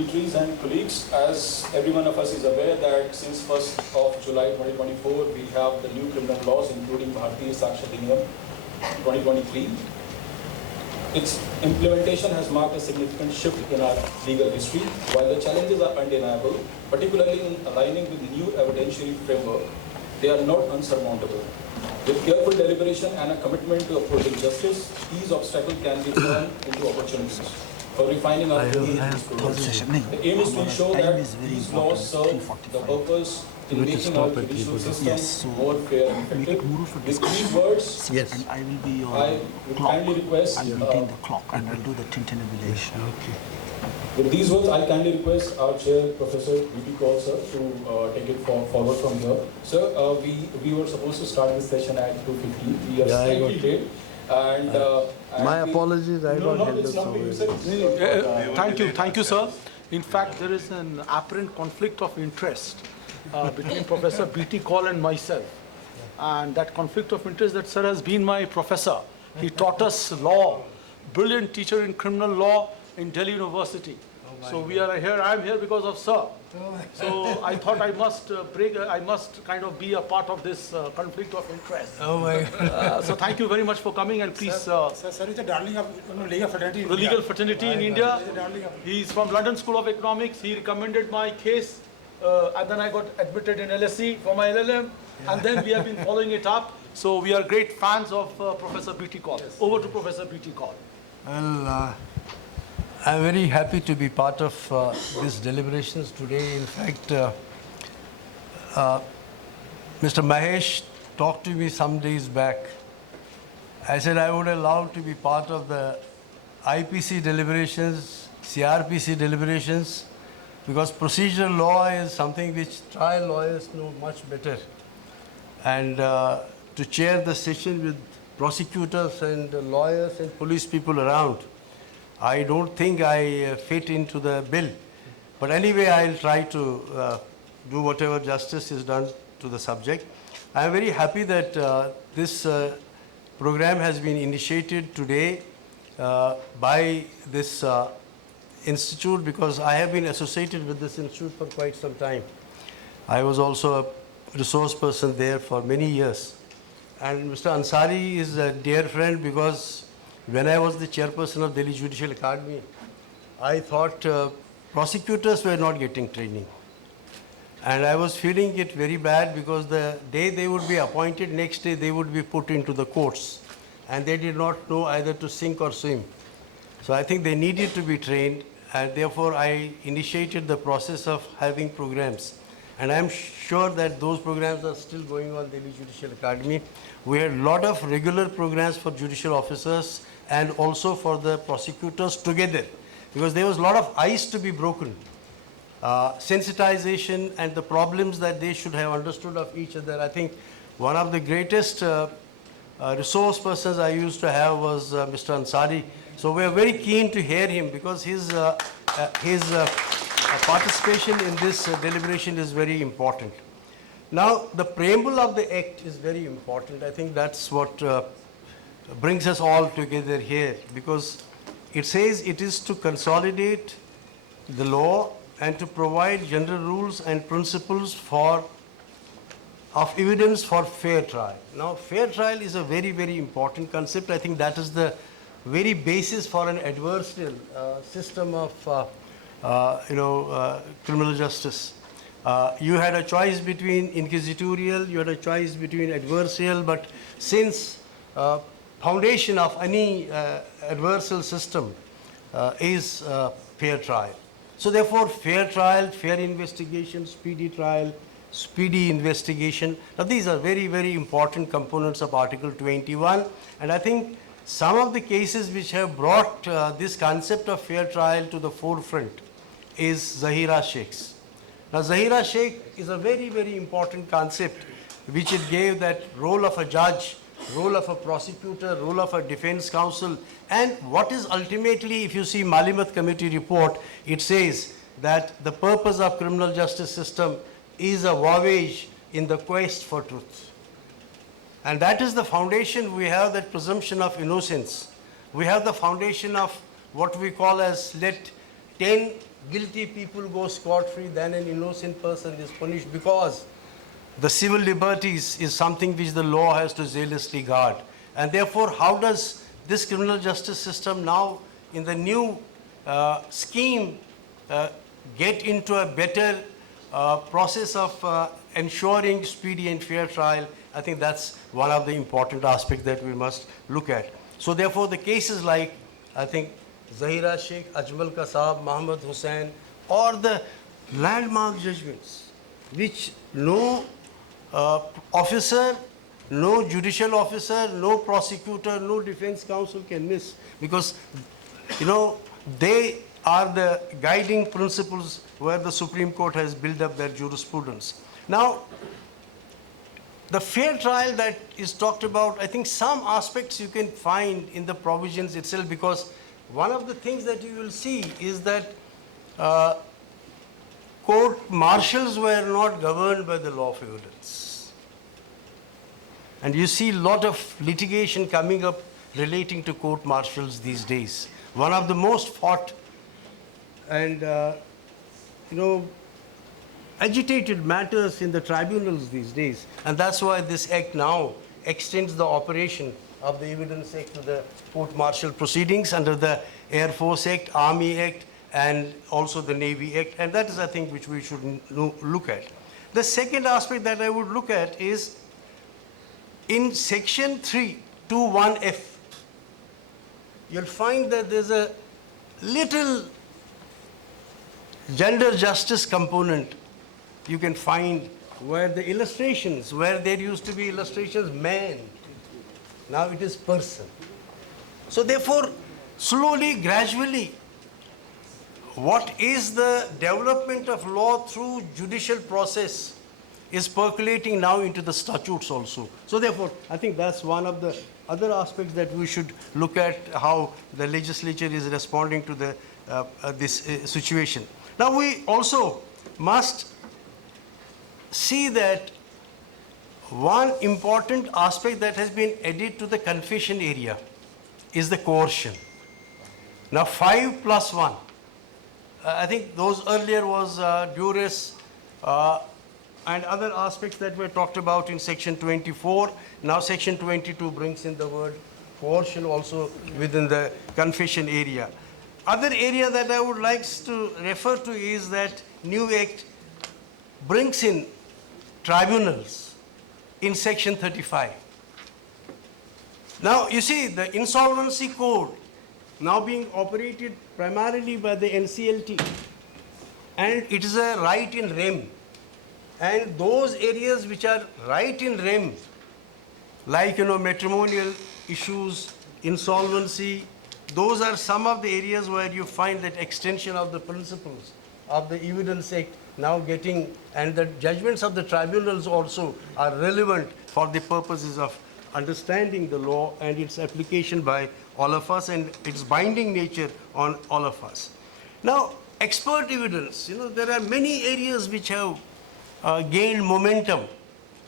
Dignitaries and colleagues, as every one of us is aware that since 1st of July 2024, we have the new criminal laws, including Bharatiya Saksha Adhiniyam 2023. Its implementation has marked a significant shift in our legal history. While the challenges are undeniable, particularly in aligning with the new evidentiary framework, they are not unsurmountable. With careful deliberation and a commitment to upholding justice, these obstacles can be turned into opportunities for refining our thinking in this program. The aim is to ensure that these laws serve the purpose in making our judicial system more fair and effective. With these words, And I will be your I would kindly request. I'll maintain the clock and I'll do the tintinabulation. Okay. With these words, I kindly request our chair, Professor B.T. Kaul, sir, to take it forward from here. Sir, we were supposed to start this session at 2:15. We are slightly late. And My apologies, I got held up somewhere. Thank you, sir. In fact, there is an apparent conflict of interest between Professor B.T. Kaul and myself. And that conflict of interest, that sir has been my professor. He taught us law, brilliant teacher in criminal law in Delhi University. So we are here, I am here because of sir. So I thought I must I must kind of be a part of this conflict of interest. Oh my God. So thank you very much for coming, and please. Sir is the darling of legal fraternity. The legal fraternity in India. He is from London School of Economics. He recommended my case, and then I got admitted in LSE for my LLM, and then we have been following it up. So we are great fans of Professor B.T. Kaul. Over to Professor B.T. Kaul. Well, I'm very happy to be part of these deliberations today. In fact, Mr. Mahesh talked to me some days back. I said I would allow to be part of the IPC deliberations, CRPC deliberations, because procedural law is something which trial lawyers know much better. And to chair the session with prosecutors and lawyers and police people around, I don't think I fit into the bill. But anyway, I'll try to do whatever justice is done to the subject. I'm very happy that this program has been initiated today by this institute, because I have been associated with this institute for quite some time. I was also a resource person there for many years. And Mr. Ansari is a dear friend, because when I was the chairperson of Delhi Judicial Academy, I thought prosecutors were not getting training. And I was feeling it very bad, because the day they would be appointed, next day they would be put into the courts. And they did not know either to sink or swim. So I think they needed to be trained, and therefore I initiated the process of having programs. And I'm sure that those programs are still going on Delhi Judicial Academy. We had a lot of regular programs for judicial officers and also for the prosecutors together, because there was a lot of ice to be broken. Sensitization and the problems that they should have understood of each other. I think one of the greatest resource persons I used to have was Mr. Ansari. So we are very keen to hear him, because his participation in this deliberation is very important. Now, the preamble of the Act is very important. I think that's what brings us all together here, because it says it is to consolidate the law and to provide general rules and principles of evidence for fair trial. Now, fair trial is a very, very important concept. I think that is the very basis for an adversarial system of criminal justice. You had a choice between inquisitorial, you had a choice between adversarial, but since foundation of any adversarial system is fair trial. So therefore, fair trial, fair investigation, speedy trial, speedy investigation. Now these are very, very important components of Article 21. And I think some of the cases which have brought this concept of fair trial to the forefront is Zahira Sheikh's. Now Zahira Sheikh is a very, very important concept, which it gave that role of a judge, role of a prosecutor, role of a defense counsel, and what is ultimately, if you see Malimat Committee report, it says that the purpose of criminal justice system is a voyage in the quest for truth. And that is the foundation. We have that presumption of innocence. We have the foundation of what we call as let 10 guilty people go scot-free than an innocent person is punished, because the civil liberties is something which the law has to zealously guard. And therefore, how does this criminal justice system now, in the new scheme, get into a better process of ensuring speedy and fair trial? I think that's one of the important aspects that we must look at. So therefore, the cases like, I think, Zahira Sheikh, Ajmal Kasab, Muhammad Hussain, or the landmark judgments, which no officer, no judicial officer, no prosecutor, no defense counsel can miss, because, they are the guiding principles where the Supreme Court has built up their jurisprudence. Now, the fair trial that is talked about, I think some aspects you can find in the provisions itself, because one of the things that you will see is that court martials were not governed by the law of evidence. And you see a lot of litigation coming up relating to court martials these days. One of the most fought and, agitated matters in the tribunals these days. And that's why this act now extends the operation of the Evidence Act to the court-martial proceedings under the Air Force Act, Army Act, and also the Navy Act. And that is, I think, which we should look at. The second aspect that I would look at is in Section 321F, you'll find that there's a little gender justice component you can find, where the illustrations, where there used to be illustrations man, now it is person. So therefore, slowly, gradually, what is the development of law through judicial process is percolating now into the statutes also. So therefore, I think that's one of the other aspects that we should look at, how the legislature is responding to the, this situation. Now we also must see that one important aspect that has been added to the confession area is the coercion. Now 5 plus 1. I think those earlier was duress and other aspects that were talked about in Section 24. Now Section 22 brings in the word coercion also within the confession area. Other area that I would like to refer to is that new act brings in tribunals in Section 35. Now you see the insolvency code now being operated primarily by the NCLT, and it is a right in rem. And those areas which are right in rem, like matrimonial issues, insolvency, those are some of the areas where you find that extension of the principles of the Evidence Act now getting, and the judgments of the tribunals also are relevant for the purposes of understanding the law and its application by all of us and its binding nature on all of us. Now, expert evidence, there are many areas which have gained momentum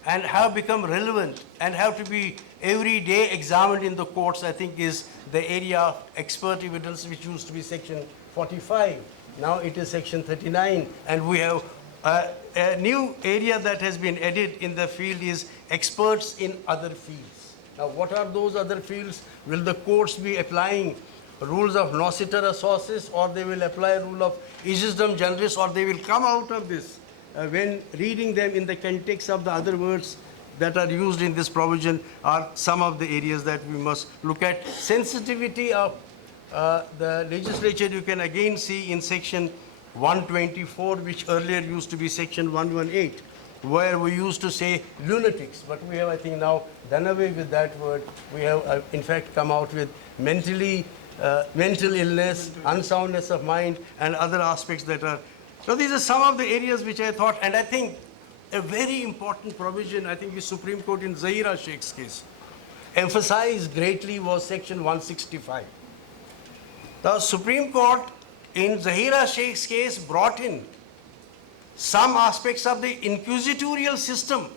and have become relevant and have to be every day examined in the courts. I think is the area of expert evidence, which used to be Section 45. Now it is Section 39, and we have a new area that has been added in the field is experts in other fields. Now what are those other fields? Will the courts be applying rules of nociter ausis, or they will apply rule of egisdem generis, or they will come out of this when reading them in the context of the other words that are used in this provision are some of the areas that we must look at. Sensitivity of the legislature you can again see in Section 124, which earlier used to be Section 118, where we used to say lunatics, but we have, I think, now done away with that word. We have, in fact, come out with mental illness, unsoundness of mind, and other aspects that are. So these are some of the areas which I thought, and I think a very important provision, I think the Supreme Court in Zahira Sheikh's case emphasized greatly was Section 165. The Supreme Court in Zahira Sheikh's case brought in some aspects of the inquisitorial system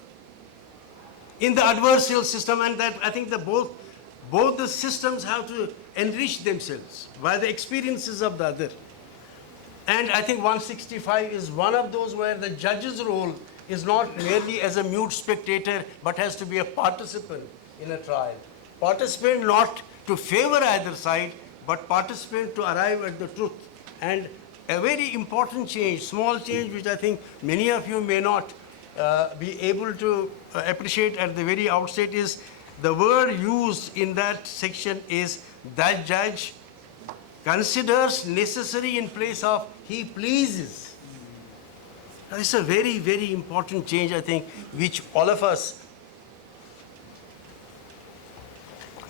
in the adversarial system, and that I think both the systems have to enrich themselves by the experiences of the other. And I think 165 is one of those where the judge's role is not merely as a mute spectator, but has to be a participant in a trial. Participant not to favor either side, but participant to arrive at the truth. And a very important change, small change, which I think many of you may not be able to appreciate at the very outset, is the word used in that section is that judge considers necessary in place of he pleases. Now, it's a very, very important change, I think, which all of us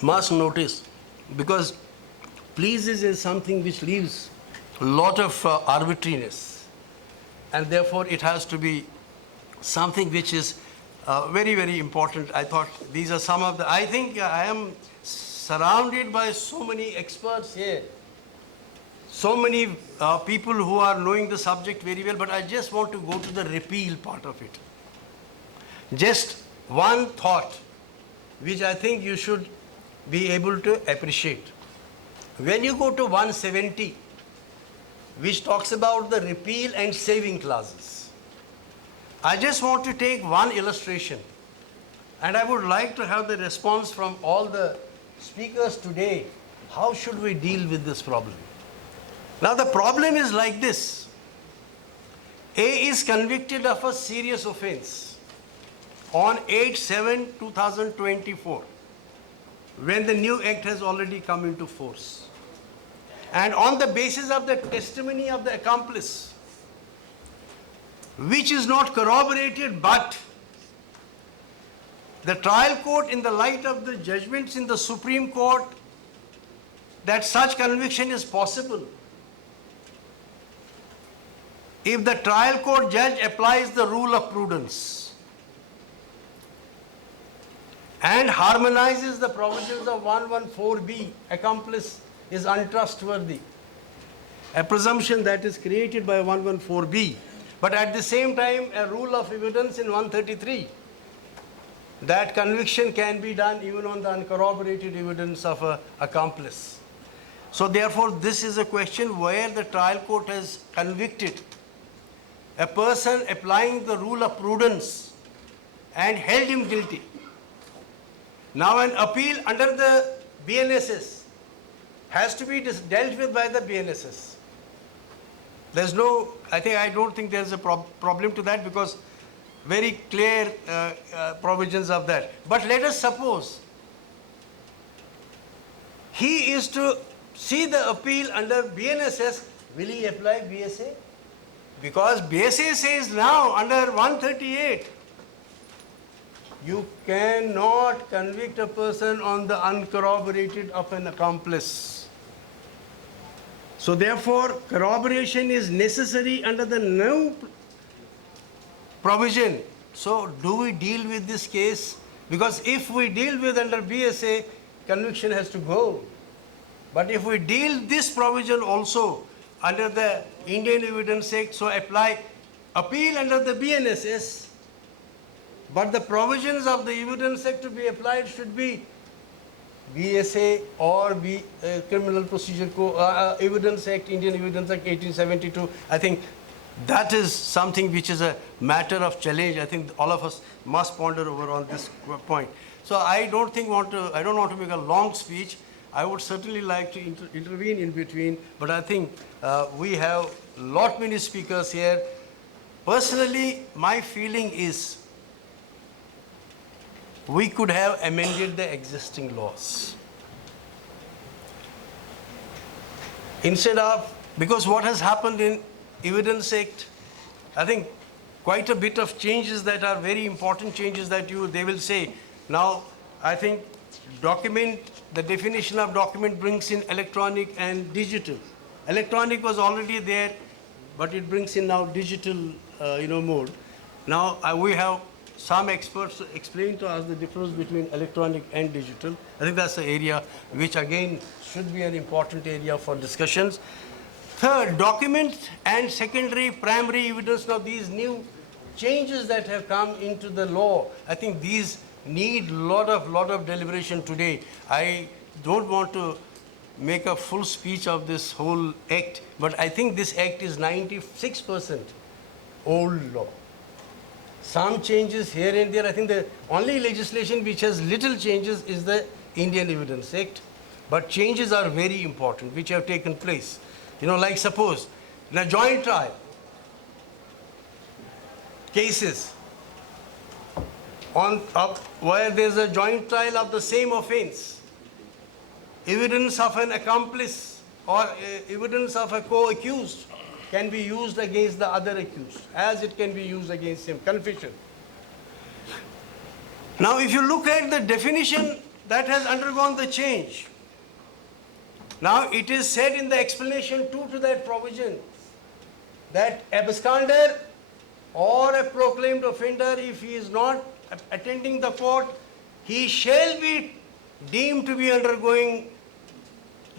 must notice, because pleases is something which leaves a lot of arbitrariness, and therefore it has to be something which is very, very important. I thought these are some of the, I think I am surrounded by so many experts here, so many people who are knowing the subject very well, but I just want to go to the repeal part of it. Just one thought which I think you should be able to appreciate. When you go to 170, which talks about the repeal and saving clauses, I just want to take one illustration, and I would like to have the response from all the speakers today. How should we deal with this problem? Now the problem is like this. A is convicted of a serious offense on 8/7/2024, when the new act has already come into force. And on the basis of the testimony of the accomplice, which is not corroborated, but the trial court, in the light of the judgments in the Supreme Court, that such conviction is possible, if the trial court judge applies the rule of prudence and harmonizes the provisions of 114B, accomplice is untrustworthy, a presumption that is created by 114B, but at the same time a rule of evidence in 133, that conviction can be done even on the uncorroborated evidence of an accomplice. So therefore this is a question where the trial court has convicted a person applying the rule of prudence and held him guilty. Now an appeal under the BNSS has to be dealt with by the BNSS. There's no, I don't think there's a problem to that, because very clear provisions of that. But let us suppose he is to see the appeal under BNSS, will he apply BSA? Because BSA says now under 138, you cannot convict a person on the uncorroborated of an accomplice. So therefore, corroboration is necessary under the new provision. So do we deal with this case? Because if we deal with under BSA, conviction has to go. But if we deal this provision also under the Indian Evidence Act, so apply appeal under the BNSS, but the provisions of the Evidence Act to be applied should be BSA or Criminal Procedure Code, Evidence Act, Indian Evidence Act 1872. I think that is something which is a matter of challenge. I think all of us must ponder over on this point. So I don't want to make a long speech. I would certainly like to intervene in between, but I think we have lot many speakers here. Personally, my feeling is we could have amended the existing laws. Instead of, because what has happened in Evidence Act, I think quite a bit of changes that are very important changes that they will say. Now, I think document, the definition of document brings in electronic and digital. Electronic was already there, but it brings in now digital, mode. Now we have some experts explain to us the difference between electronic and digital. I think that's the area which again should be an important area for discussions. Third, document and secondary, primary evidence. Now these new changes that have come into the law, I think these need lot of deliberation today. I don't want to make a full speech of this whole act, but I think this act is 96% old law. Some changes here and there. I think the only legislation which has little changes is the Indian Evidence Act, but changes are very important which have taken place. You know, like suppose in a joint trial cases where there is a joint trial of the same offence, evidence of an accomplice or evidence of a co-accused can be used against the other accused as it can be used against him, confession. Now if you look at the definition that has undergone the change, now it is said in the explanation 2 to that provision that absconder or a proclaimed offender, if he is not attending the court, he shall be deemed to be undergoing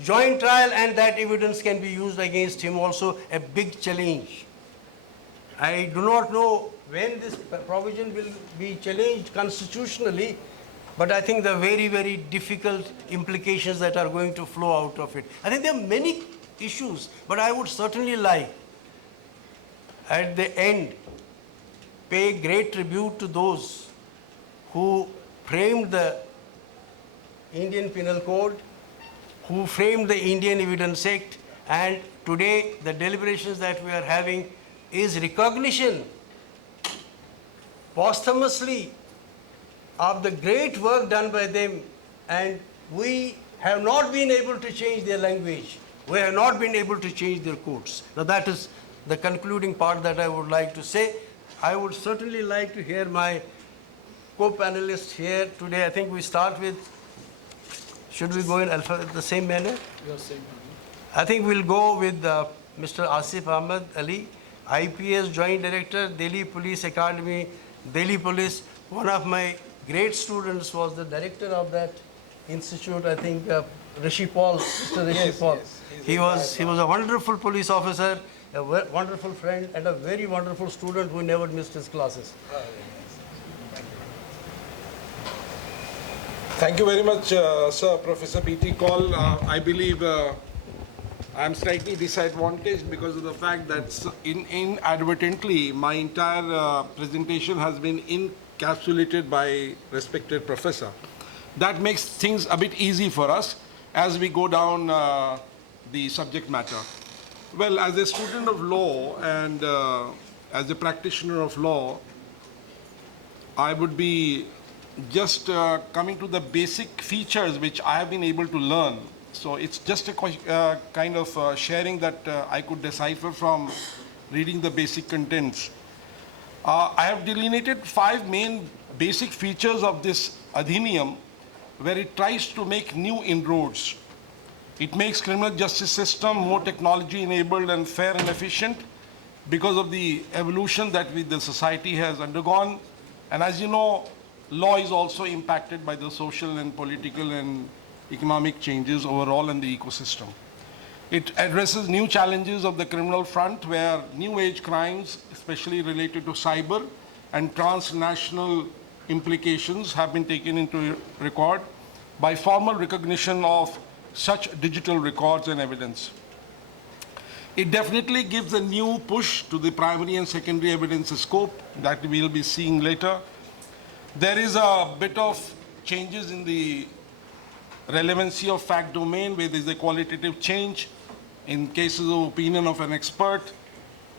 joint trial and that evidence can be used against him also, a big challenge. I do not know when this provision will be challenged constitutionally, but I think the very, very difficult implications that are going to flow out of it. I think there are many issues, but I would certainly like at the end pay great tribute to those who framed the Indian Penal Code, who framed the Indian Evidence Act, and today the deliberations that we are having is recognition posthumously of the great work done by them, and we have not been able to change their language. We have not been able to change their codes. Now that is the concluding part that I would like to say. I would certainly like to hear my co-panelists here today. I think we start with, should we go in the same manner? Yes, same. I think we'll go with Mr. Asif Ahmed Ali, IPS Joint Director, Delhi Police Academy, Delhi Police. One of my great students was the director of that institute, I think, Rishi Paul, Mr. Rishi Paul. Yes. He was a wonderful police officer, a wonderful friend, and a very wonderful student who never missed his classes. Thank you very much, sir, Professor B.T. Kaul. I believe I'm slightly disadvantaged because of the fact that inadvertently my entire presentation has been encapsulated by respected professor. That makes things a bit easy for us as we go down the subject matter. Well, as a student of law and as a practitioner of law, I would be just coming to the basic features which I have been able to learn. So it's just a kind of sharing that I could decipher from reading the basic contents. I have delineated 5 main basic features of this adhiniyam where it tries to make new inroads. It makes criminal justice system more technology enabled and fair and efficient because of the evolution that the society has undergone. And as you know, law is also impacted by the social and political and economic changes overall in the ecosystem. It addresses new challenges of the criminal front where new age crimes, especially related to cyber and transnational implications, have been taken into record by formal recognition of such digital records and evidence. It definitely gives a new push to the primary and secondary evidence scope that we will be seeing later. There is a bit of changes in the relevancy of fact domain where there is a qualitative change in cases of opinion of an expert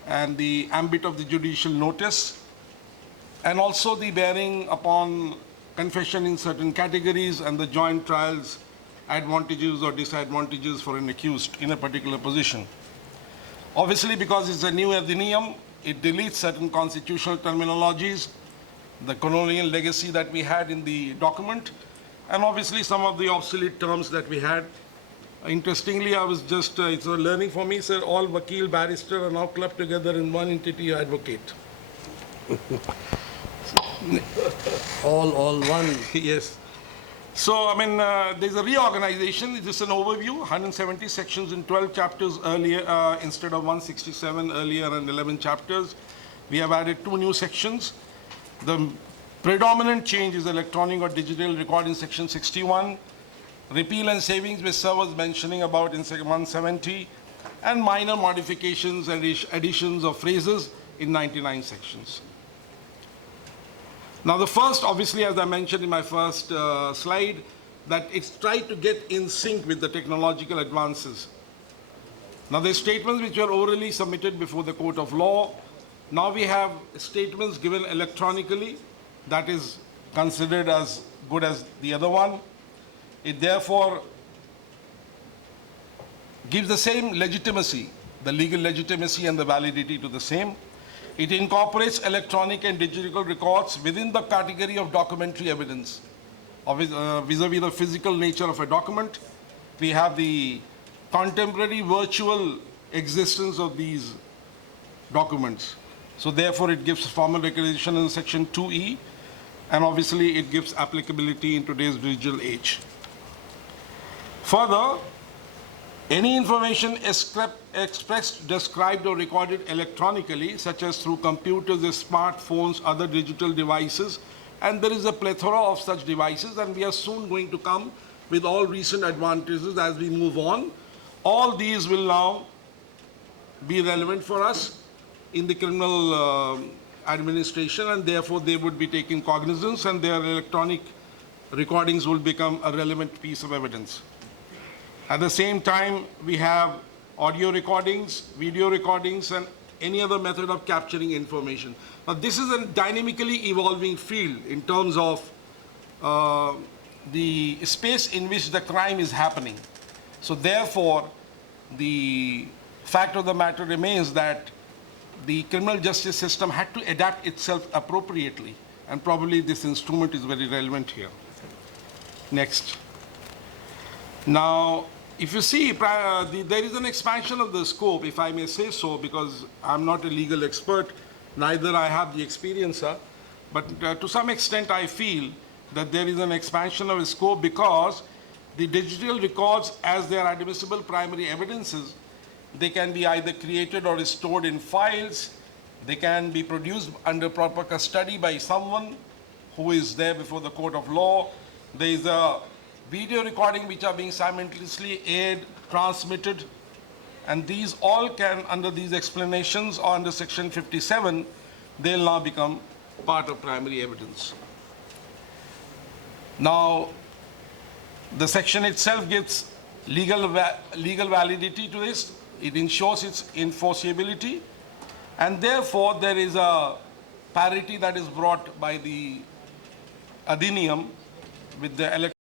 and the ambit of the judicial notice, and also the bearing upon confession in certain categories and the joint trials advantages or disadvantages for an accused in a particular position. Obviously, because it's a new adhiniyam, it deletes certain constitutional terminologies, the colonial legacy that we had in the document, and obviously some of the obsolete terms that we had. Interestingly, I was just, it's a learning for me, sir, all vakil, barrister are now clubbed together in one entity, advocate. All one. Yes. So, I mean, there's a reorganization. This is an overview, 170 sections in 12 chapters earlier, instead of 167 earlier and 11 chapters. We have added 2 new sections. The predominant change is electronic or digital record in section 61. repeal and savings, which sir was mentioning about in section 170, and minor modifications and additions of phrases in 99 sections. Now the first, obviously, as I mentioned in my first slide, that it's tried to get in sync with the technological advances. Now the statements which were orally submitted before the court of law, now we have statements given electronically, that is considered as good as the other one. It therefore gives the same legitimacy, the legal legitimacy and the validity to the same. It incorporates electronic and digital records within the category of documentary evidence. Vis-a-vis the physical nature of a document, we have the contemporary virtual existence of these documents. So therefore it gives formal recognition in section 2E, and obviously it gives applicability in today's digital age. Further, any information expressed, described or recorded electronically, such as through computers, smartphones, other digital devices, and there is a plethora of such devices, and we are soon going to come with all recent advantages as we move on. All these will now be relevant for us in the criminal administration, and therefore they would be taking cognizance, and their electronic recordings will become a relevant piece of evidence. At the same time, we have audio recordings, video recordings, and any other method of capturing information. Now, this is a dynamically evolving field in terms of the space in which the crime is happening. So therefore, the fact of the matter remains that the criminal justice system had to adapt itself appropriately, and probably this instrument is very relevant here. Next. Now, if you see, there is an expansion of the scope, if I may say so, because I'm not a legal expert, neither I have the experience, but to some extent I feel that there is an expansion of the scope because the digital records, as they are admissible primary evidences, they can be either created or stored in files. They can be produced under proper custody by someone who is there before the court of law. There is a video recording which are being simultaneously aired, transmitted, and these all can, under these explanations or under section 57, they'll now become part of primary evidence. Now, the section itself gives legal validity to this. It ensures its enforceability, and therefore there is a parity that is brought by the adhinium with the